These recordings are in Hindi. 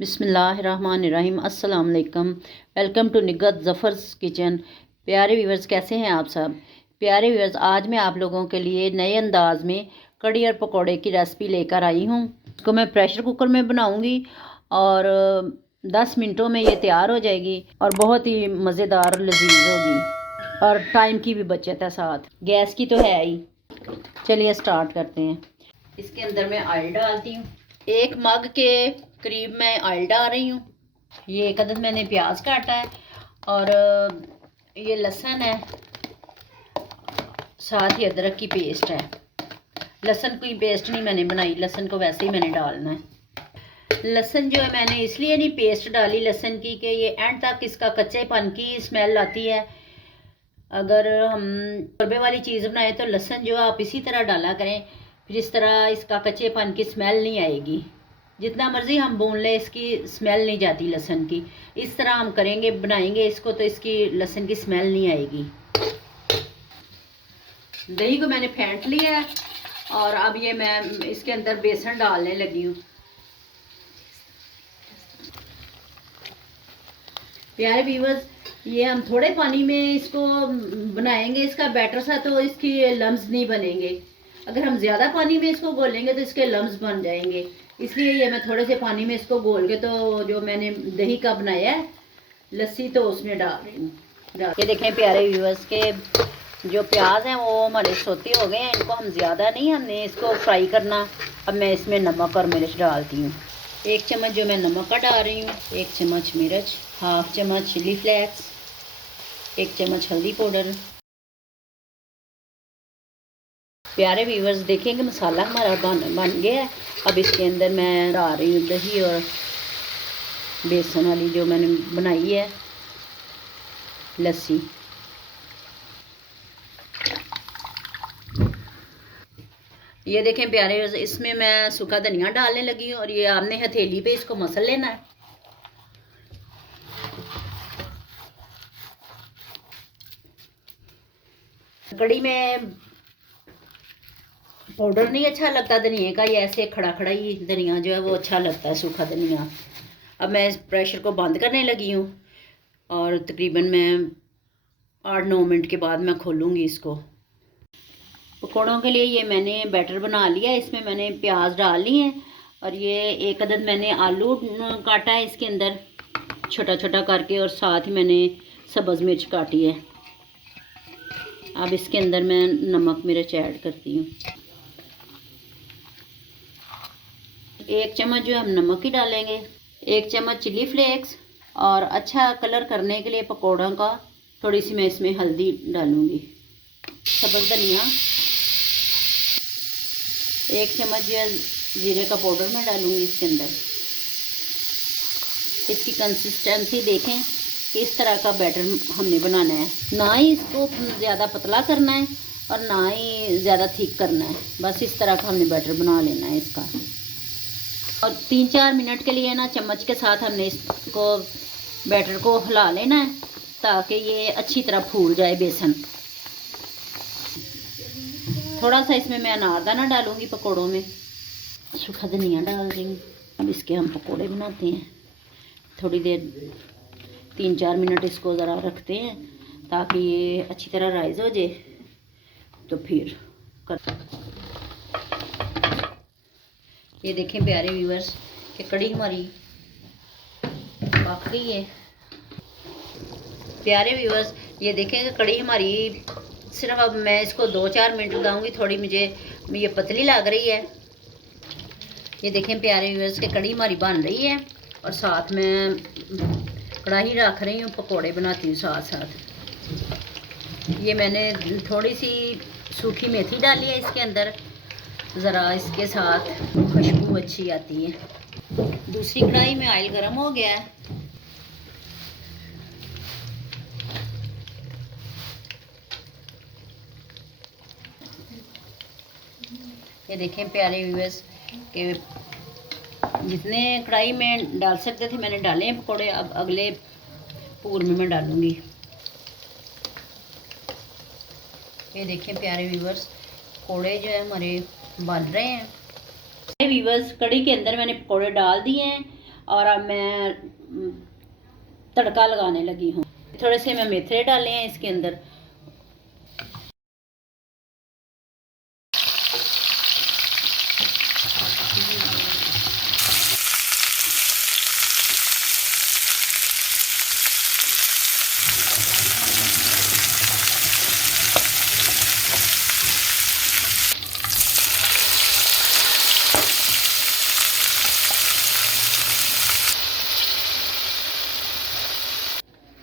बिस्मिल्लाहिर्रहमानिर्रहीम अस्सलाम वालेकुम। Welcome to Nighat Zafar's kitchen. प्यारे व्यूवर्स, कैसे हैं आप सब? प्यारे व्यूवर्स, आज मैं आप लोगों के लिए नए अंदाज में कड़ी और पकोड़े की रेसिपी लेकर आई हूँ। इसको मैं प्रेशर कुकर में बनाऊँगी और 10 मिनटों में ये तैयार हो जाएगी और बहुत ही मज़ेदार लजीज होगी और टाइम की भी बचत है, साथ गैस की तो है ही। चलिए स्टार्ट करते हैं। इसके अंदर मैं ऑयल डालती हूँ। 1 मग के करीब मैं ऑयल डाल रही हूँ। ये एक अदद मैंने प्याज काटा है और ये लहसुन है, साथ ही अदरक की पेस्ट है। लहसुन की पेस्ट नहीं मैंने बनाई, लहसुन को वैसे ही मैंने डालना है। लहसुन जो है मैंने इसलिए नहीं पेस्ट डाली लहसुन की कि ये एंड तक इसका कच्चेपन की स्मेल आती है। अगर हम शोरबे वाली चीज़ बनाए तो लहसुन जो आप इसी तरह डाला करें, फिर इस तरह इसका कच्चेपन की स्मेल नहीं आएगी। जितना मर्ज़ी हम भून लें इसकी स्मेल नहीं जाती लहसुन की। इस तरह हम करेंगे, बनाएंगे इसको तो इसकी लहसुन की स्मेल नहीं आएगी। दही को मैंने फेंट लिया है और अब ये मैं इसके अंदर बेसन डालने लगी हूँ। प्यारे व्यूअर्स, ये हम थोड़े पानी में इसको बनाएंगे इसका बैटर सा, तो इसकी लम्स नहीं बनेंगे। अगर हम ज़्यादा पानी में इसको घोलेंगे तो इसके लम्स बन जाएंगे। इसलिए ये मैं थोड़े से पानी में इसको घोल के, तो जो मैंने दही का बनाया है लस्सी, तो उसमें डाल रही हूँ। ये देखें प्यारे व्यूअर्स के जो प्याज हैं वो हमारे सोते हो गए हैं। इनको हम ज़्यादा नहीं, हमने इसको फ्राई करना। अब मैं इसमें नमक और मिर्च डालती हूँ। 1 चम्मच जो मैं नमक का डाल रही हूँ, 1 चम्मच मिर्च, 1/2 चम्मच चिली फ्लेक्स, 1 चम्मच हल्दी पाउडर। प्यारे व्यूवर्स, देखेंगे मसाला हमारा बन गया है। अब इसके अंदर मैं डाल रही हूँ दही और बेसन वाली जो मैंने बनाई है लस्सी। ये देखें प्यारे व्यूवर्स, इसमें मैं सूखा धनिया डालने लगी हूँ और ये आपने हथेली पे इसको मसल लेना है। कड़ी में पाउडर नहीं अच्छा लगता धनिया का, ये ऐसे खड़ा खड़ा ही धनिया जो है वो अच्छा लगता है, सूखा धनिया। अब मैं इस प्रेशर को बंद करने लगी हूँ और तकरीबन मैं 8-9 मिनट के बाद मैं खोलूँगी इसको। पकौड़ों के लिए ये मैंने बैटर बना लिया। इसमें मैंने प्याज डाल ली है और ये एक अदद मैंने आलू काटा है इसके अंदर छोटा छोटा करके, और साथ ही मैंने सब्ज़ मिर्च काटी है। अब इसके अंदर मैं नमक मिर्च ऐड करती हूँ। 1 चम्मच जो हम नमक ही डालेंगे, 1 चम्मच चिली फ्लेक्स, और अच्छा कलर करने के लिए पकौड़ों का थोड़ी सी मैं इसमें हल्दी डालूँगी। सब्ज़ धनिया, 1 चम्मच जो जीरे का पाउडर मैं डालूँगी इसके अंदर। इसकी कंसिस्टेंसी देखें, इस तरह का बैटर हमने बनाना है। ना ही इसको ज़्यादा पतला करना है और ना ही ज़्यादा थिक करना है, बस इस तरह का हमने बैटर बना लेना है इसका। और 3-4 मिनट के लिए ना चम्मच के साथ हमने इसको बैटर को हिला लेना है ताकि ये अच्छी तरह फूल जाए बेसन। थोड़ा सा इसमें मैं अनारदाना डालूँगी पकोड़ों में, सूखा धनिया डाल देंगे। अब इसके हम पकोड़े बनाते हैं। थोड़ी देर 3-4 मिनट इसको ज़रा रखते हैं ताकि ये अच्छी तरह राइज़ हो जाए, तो फिर कर। ये देखें प्यारे व्यूवर्स कि कड़ी हमारी पक गई है। प्यारे व्यूवर्स, ये देखें कि कड़ी हमारी सिर्फ, अब मैं इसको 2-4 मिनट लगाऊंगी, थोड़ी मुझे ये पतली लग रही है। ये देखें प्यारे व्यूवर्स कि कड़ी हमारी बन रही है और साथ में कढ़ाई रख रही हूँ, पकोड़े बनाती हूँ साथ साथ। ये मैंने थोड़ी सी सूखी मेथी डाली है इसके अंदर, ज़रा इसके साथ खुशबू अच्छी आती है। दूसरी कढ़ाई में ऑयल गर्म हो गया है। ये देखें प्यारे व्यूअर्स के जितने कढ़ाई में डाल सकते थे मैंने डाले हैं पकौड़े। अब अगले पूर में मैं डालूँगी। ये देखें प्यारे व्यूअर्स, पकौड़े जो है हमारे बन रहे हैं। व्यूअर्स, कड़ी के अंदर मैंने पकौड़े डाल दिए हैं और अब मैं तड़का लगाने लगी हूँ। थोड़े से मैं मेथरे डाले हैं इसके अंदर।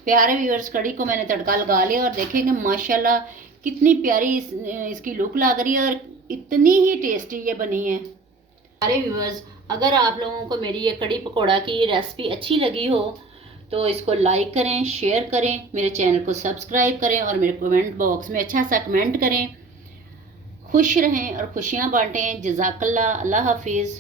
प्यारे व्यूअर्स, कड़ी को मैंने तड़का लगा लिया और देखेंगे माशाल्लाह कितनी प्यारी इसकी लुक लग रही है और इतनी ही टेस्टी ये बनी है। प्यारे व्यूअर्स, अगर आप लोगों को मेरी ये कड़ी पकौड़ा की रेसिपी अच्छी लगी हो तो इसको लाइक करें, शेयर करें, मेरे चैनल को सब्सक्राइब करें और मेरे कमेंट बॉक्स में अच्छा सा कमेंट करें। खुश रहें और खुशियाँ बांटें। जज़ाकल्लाह। अल्लाह हाफिज़।